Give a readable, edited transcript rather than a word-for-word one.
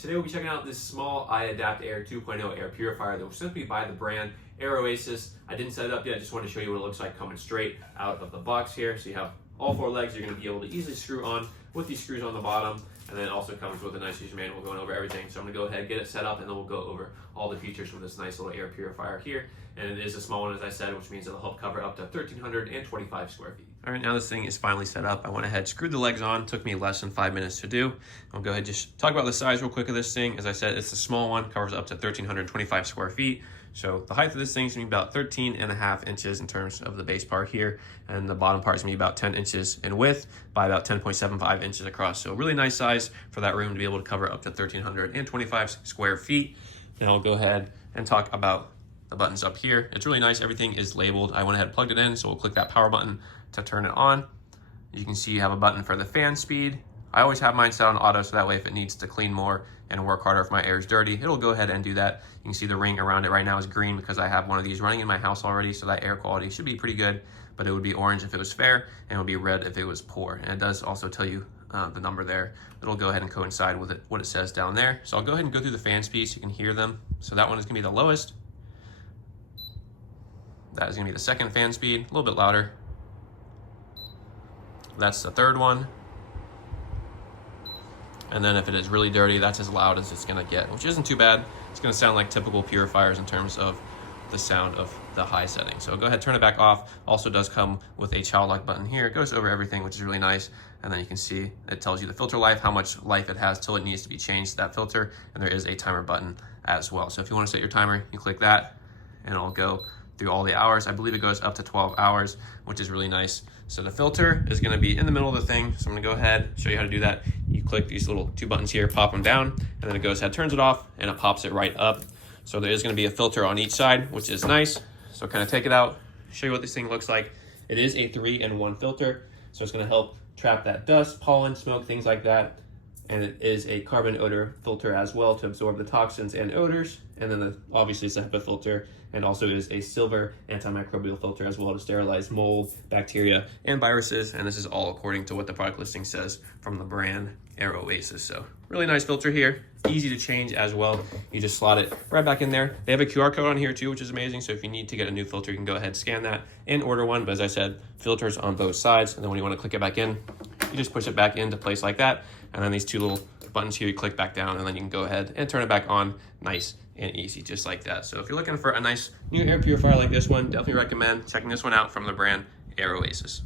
Today we'll be checking out this small iAdaptAir 2.0 air purifier that was sent to me by the brand Air Oasis. I didn't set it up yet, I just wanted to show you what it looks like coming straight out of the box here. So you have all four legs you're going to be able to easily screw on with these screws on the bottom, and then it also comes with a nice user manual going over everything. So I'm going to go ahead, get it set up, and then we'll go over all the features for this nice little air purifier here. And it is a small one, as I said, which means it'll help cover up to 1,325 square feet. All right, now this thing is finally set up. I went ahead, screwed the legs on, took me less than 5 minutes to do. I'll go ahead and just talk about the size real quick of this thing. As I said, it's a small one, covers up to 1,325 square feet. So the height of this thing is gonna be about 13.5 inches in terms of the base part here, and the bottom part is gonna be about 10 inches in width by about 10.75 inches across. So really nice size for that room to be able to cover up to 1,325 square feet. Now I'll go ahead and talk about the buttons up here. It's really nice, everything is labeled. I went ahead and plugged it in, so we'll click that power button to turn it on. You can see you have a button for the fan speed. I always have mine set on auto, so that way if it needs to clean more and work harder if my air is dirty, it'll go ahead and do that. You can see the ring around it right now is green because I have one of these running in my house already, so that air quality should be pretty good, but it would be orange if it was fair, and it would be red if it was poor. And it does also tell you the number there. It'll go ahead and coincide with it, what it says down there. So I'll go ahead and go through the fan speed so you can hear them. So that one is gonna be the lowest. That is gonna be the second fan speed, a little bit louder. That's the third one. And then if it is really dirty, that's as loud as it's gonna get, which isn't too bad. It's gonna sound like typical purifiers in terms of the sound of the high setting. So go ahead, turn it back off. Also does come with a child lock button here. It goes over everything, which is really nice. And then you can see it tells you the filter life, how much life it has till it needs to be changed, that filter. And there is a timer button as well. So if you wanna set your timer, you click that and it'll go through all the hours. I believe it goes up to 12 hours, which is really nice. So the filter is gonna be in the middle of the thing. So I'm gonna go ahead, show you how to do that. You click these little two buttons here, pop them down, and then it goes ahead, turns it off, and it pops it right up. So there is gonna be a filter on each side, which is nice. So kind of take it out, show you what this thing looks like. It is a 3-in-1 filter, so it's gonna help trap that dust, pollen, smoke, things like that. And it is a carbon odor filter as well to absorb the toxins and odors. And then obviously it's a HEPA filter, and also is a silver antimicrobial filter as well to sterilize mold, bacteria, and viruses. And this is all according to what the product listing says from the brand Air Oasis. So really nice filter here, easy to change as well. You just slot it right back in there. They have a QR code on here too, which is amazing. So if you need to get a new filter, you can go ahead, scan that, and order one. But as I said, filters on both sides. And then when you want to click it back in, you just push it back into place like that. And then these two little buttons here, you click back down, and then you can go ahead and turn it back on, nice and easy, just like that. So if you're looking for a nice new air purifier like this one, definitely recommend checking this one out from the brand Air Oasis.